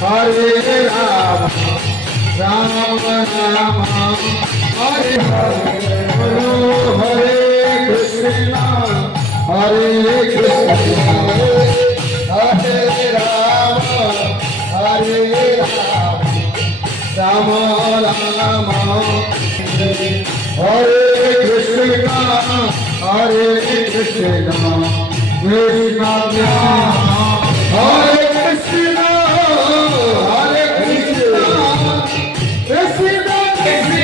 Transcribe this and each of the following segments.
Hare Rama, Rama Rama, Hare Hare, Hare Krishna, Hare Krishna, Hare Rama, Hare Rama, Rama Rama, Hare Krishna, Hare Krishna, Krishna Krishna, Hare Krishna, Hare Krishna, Krishna Krishna,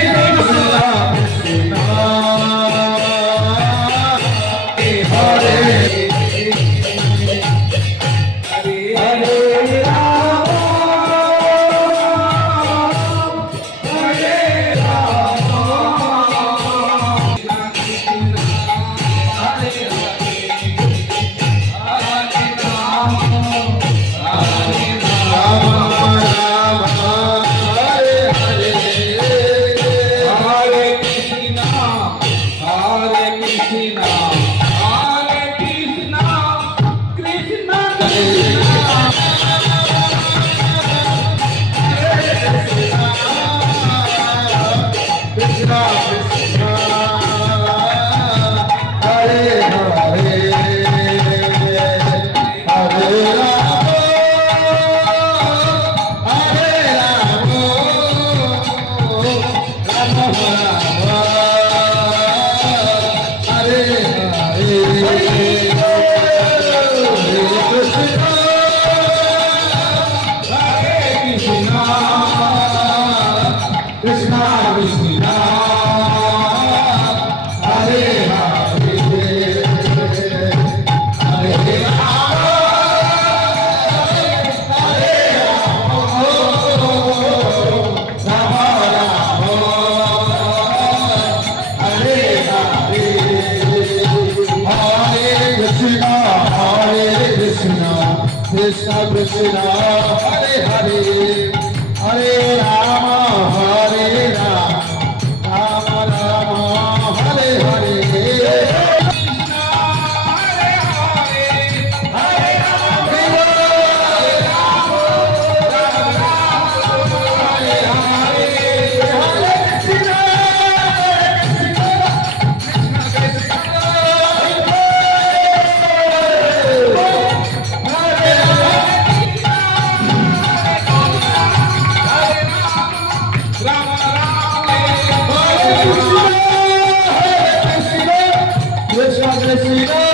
Krishna Hare Krishna Krishna, Hare Hare, Hare Rama, Hare Rama, Rama Rama, Hare Hare. Krishna, Hare Hare, Hare Rama, Hare Rama, Hare Hare, Hare Krishna, Krishna Krishna, Krishna Krishna.